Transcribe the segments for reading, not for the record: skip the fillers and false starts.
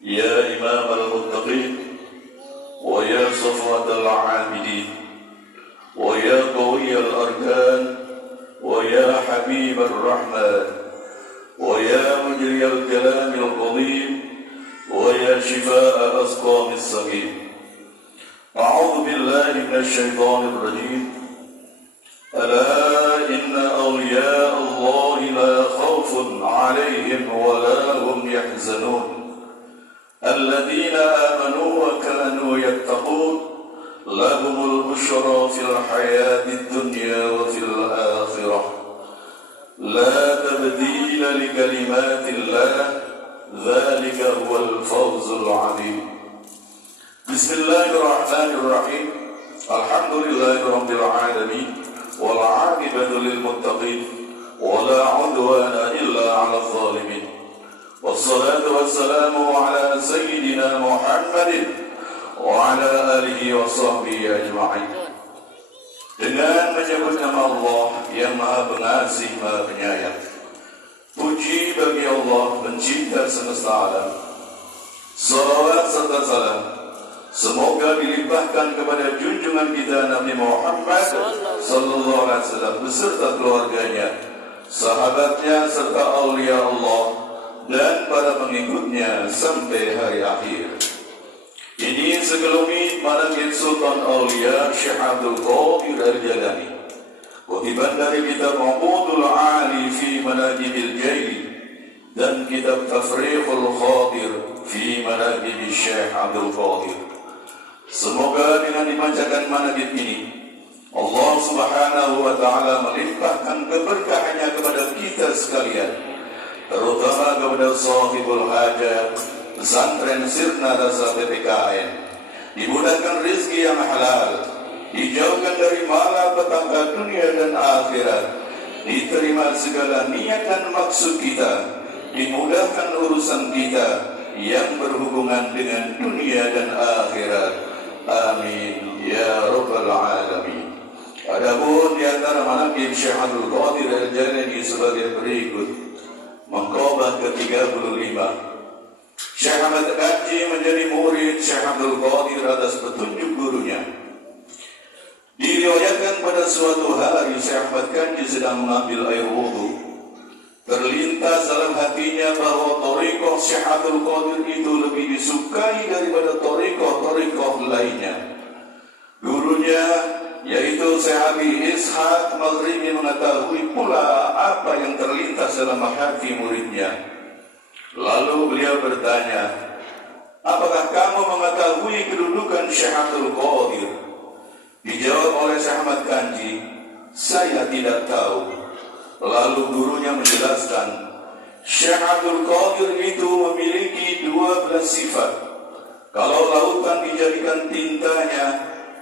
يا إمام المتقين ويا صفوة العابدين ويا قوي الأركان ويا حبيب الرحمن ويا مجري الكلام القضيم ويا شفاء أسقام السقيم. أعوذ بالله من الشيطان الرجيم. ألا إن أولياء الله لا خوف عليهم ولا هم يحزنون الذين آمنوا وكانوا يتقون لهم البشرى في الحياة الدنيا وفي الآخرة لا تبديل لكلمات الله ذلك هو الفوز العظيم. بسم الله الرحمن الرحيم. الحمد لله رب العالمين والعاقبة للمتقين ولا عدوان إلا على الظالمين والصلاة والسلام على سيدنا محمد وعلى آله وصحبه أجمعين. Dengan menyebut nama Allah yang Maha Pengasih, Maha Penyayang. Puji bagi Allah pencipta semesta alam. Salawat serta salam semoga dilimpahkan kepada junjungan kita Nabi Muhammad sallallahu alaihi wasallam beserta keluarganya, sahabatnya serta aulia Allah dan para pengikutnya sampai hari akhir. Ini segelumit manaqib Sultan Aulia Syekh Abdul Qadir Al-Jalani, kutipan dari kitab Uqudul Ali fi Manaqibil Jaili dan kitab Tafriqul Khadir fi Manaqib Syekh Abdul Qadir. Semoga dengan dibacakan manaqib ini Allah Subhanahu wa taala melimpahkan keberkahannya kepada kita sekalian, terutama kepada sahibul hajat pesantren Sirna Rasa PPKN, dimudahkan rezeki yang halal, dijauhkan dari malapetaka dunia dan akhirat, diterima segala niat dan maksud kita, dimudahkan urusan kita yang berhubungan dengan dunia dan akhirat. Amin ya rabbal alamin. Adapun di antara manaqib Syekh Abdul Qadir Al-Jalani sebagai berikut. Maqamah ke-35. Syekh Ahmad Kanji menjadi murid Syekh Abdul Qadir atas petunjuk gurunya. Diriwayatkan pada suatu hari Syekh Ahmad Kanji sedang mengambil air wudu. Terlintas dalam hatinya bahwa thariqah Syekh Abdul Qadir itu lebih disukai daripada thariqah lainnya. Gurunya yaitu Syekh Abi Ishaq Maghribi mengetahui pula apa yang terlintas dalam hati muridnya. Lalu beliau bertanya, apakah kamu mengetahui kedudukan Syekh Abdul Qadir? Dijawab oleh Syekh Ahmad Kanji, saya tidak tahu. Lalu gurunya menjelaskan, Syekh Abdul Qadir itu memiliki 12 sifat. Kalau lautan dijadikan tintanya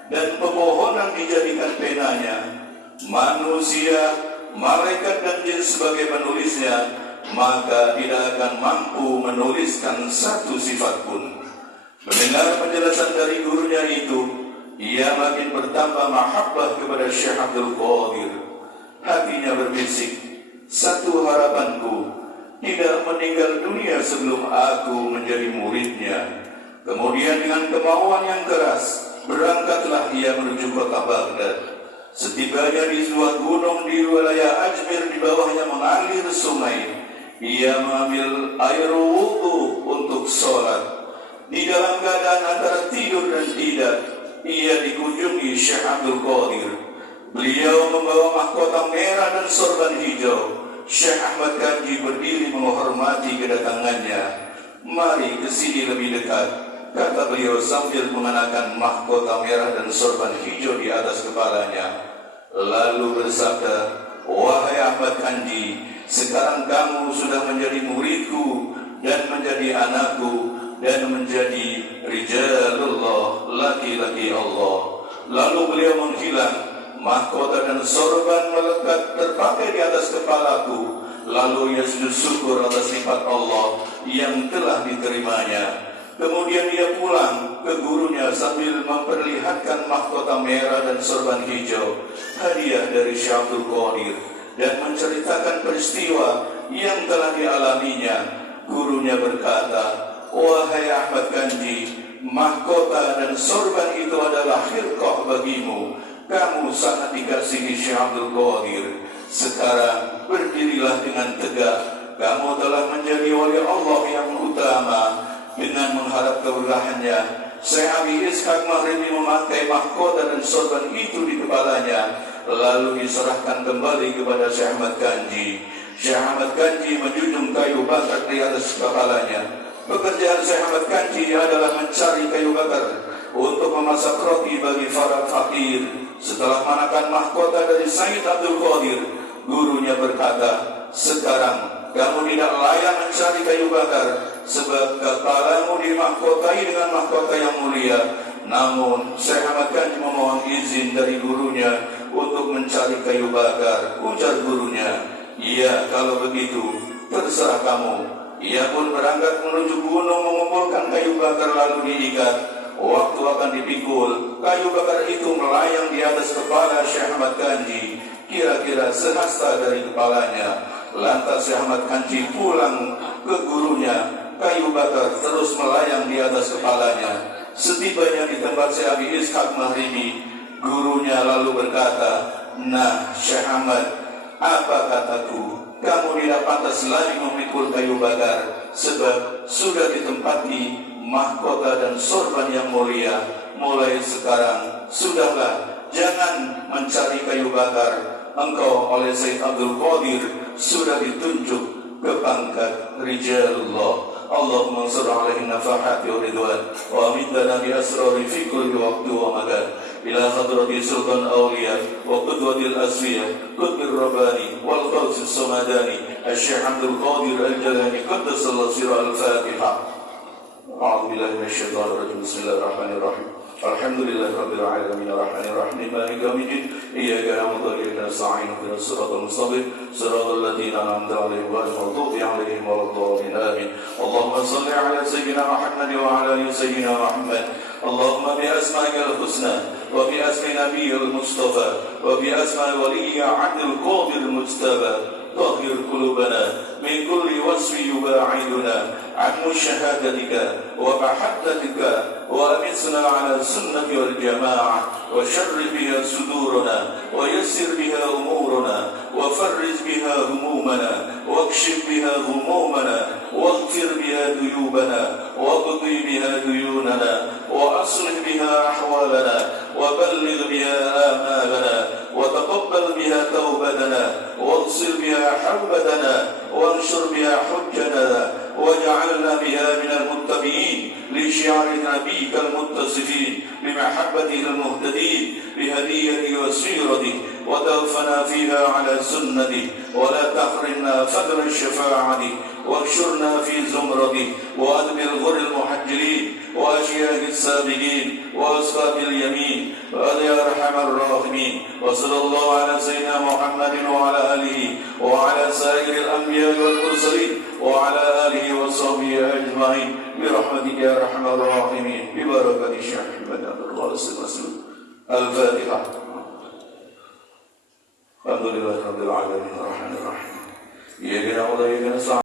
dan pepohonan dijadikan penanya, manusia, malaikat dan jin sebagai penulisnya, maka tidak akan mampu menuliskan satu sifat pun. Mendengar penjelasan dari gurunya itu, ia makin bertambah mahabbah kepada Syekh Abdul Qadir. Hatinya berbisik, satu harapanku, tidak meninggal dunia sebelum aku menjadi muridnya. Kemudian dengan kemauan yang keras, berangkatlah ia menuju kota Baghdad. Setibanya di sebuah gunung di wilayah Ajmer, di bawahnya mengalir sungai. Ia mengambil air wudu untuk sholat. Di dalam keadaan antara tidur dan tidak, ia dikunjungi Syekh Abdul Qadir. Beliau membawa mahkota merah dan sorban hijau. Syekh Ahmad Kanji berdiri menghormati kedatangannya. Mari ke sini lebih dekat, kata beliau sambil mengenakan mahkota merah dan sorban hijau di atas kepalanya. Lalu bersabda, wahai Ahmad Kanji, sekarang kamu sudah menjadi muridku dan menjadi anakku dan menjadi rijalullah, laki-laki Allah. Lalu beliau menghilang, mahkota dan sorban melekat terpakai di atas kepalaku. Lalu ia sujud syukur atas nikmat Allah yang telah diterimanya. Kemudian ia pulang ke gurunya sambil memperlihatkan mahkota merah dan sorban hijau, hadiah dari Syekh Abdul Qadir, dan menceritakan peristiwa yang telah dialaminya. Gurunya berkata, wahai Ahmad Ganji, mahkota dan sorban itu adalah khirqah bagimu. Kamu sangat dikasihi Syekh Abdul Qadir. Sekarang berdirilah dengan tegak. Kamu telah menjadi wali Allah yang utama. Dengan mengharap keberkahannya, Syekh Abi Ishaq Maghribi memakai mahkota dan sorban itu di kepalanya, lalu diserahkan kembali kepada Syekh Ahmad Ganji. Syekh Ahmad Ganji menjunjung kayu bakar di atas kepalanya. Pekerjaan Syekh Ahmad Ganji adalah mencari kayu bakar untuk memasak roti bagi para fakir. Setelah manakan mahkota dari Sayyid Abdul Qadir, gurunya berkata, sekarang kamu tidak layak mencari kayu bakar, sebab kepalamu dimahkotai dengan mahkota yang mulia. Namun Syekh Ahmad Ganji memohon izin dari gurunya untuk mencari kayu bakar. Ujar gurunya, iya, kalau begitu terserah kamu. Ia pun berangkat menuju gunung mengumpulkan kayu bakar lalu diikat. Waktu akan dipikul, kayu bakar itu melayang di atas kepala Syekh Ahmad Ganji, kira-kira sehasta dari kepalanya. Lantas Syekh Ahmad Ganji pulang ke gurunya. Kayu bakar terus melayang di atas kepalanya. Setibanya di tempat Syekh Abi Ishaq Maghribi, gurunya lalu berkata, nah Syekh Ahmad, apa kataku? Kamu tidak pantas lagi memikul kayu bakar, sebab sudah ditempati mahkota dan sorban yang mulia. Mulai sekarang, sudahlah, jangan mencari kayu bakar. Engkau oleh Sayyid Abdul Qadir sudah ditunjuk ke pangkat Rijalullah. Allahumma ansur alaihi nafahati wa ridwan wa amidana bi asrari fi kulli waqti wa makan ila hadrati sultan awliya wa qudwatil asfiya qutbir rabbani wal qawsis samadani Syekh Abdul Qadir al-Jalani qaddasallahu sirra al-Fatiha. A'udzu billahi minasyaitonir rajim. Bismillahirrahmanirrahim. Alhamdulillahi rabbil alamin arrahmanir rahim maliki yaumiddin iyyaka na'budu wa iyyaka nasta'in ihdinas siratal mustaqim siratal ladzina an'amta 'alaihim ghairil maghdubi 'alaihim waladdallin amin. Allahumma shalli 'ala sayyidina Muhammad wa 'ala ali sayyidina Muhammad. Allahumma bi asma'ikal husna wa bi asmi nabiyyil mustafa wa bi asma'i waliyyi 'abdil qadir mujtaba طهر قلوبنا من كل وصف يباعدنا عن مشاهدتك ومحبتك وأمسنا على السنة والجماعة وشرف بها صدورنا ويسر بها أمورنا وفرج بها همومنا واكشف بها غمومنا واغفر بها ذنوبنا واقضي بها ديوننا وأصلح بها أحوالنا وبلغ بها آمالنا وتقبل بها توبتنا واغسل بها حوبتنا وانشر بها حجتنا واجعلنا بها من المتبعين لشعار نبيك المتصفين بمحبته المهتدين بهديته وسيرته وتوفنا فيها على سنته ولا تحرمنا فضل الشفاعة واكشرنا في زمرته وأدبر غر المحجلين وأشياء السابقين وأصحاب اليمين ويا أرحم الراحمين. وصلى الله على سيدنا محمد وعلى آله وعلى سائر الأنبياء والمرسلين وعلى آله وصحبه أجمعين برحمتك يا أرحم الراحمين ببركة الشيخ محمد عبد الله المسلم. الفاتحة. الحمد لله رب العالمين الرحمن الرحيم. إياك نعبد وإياك نستعين.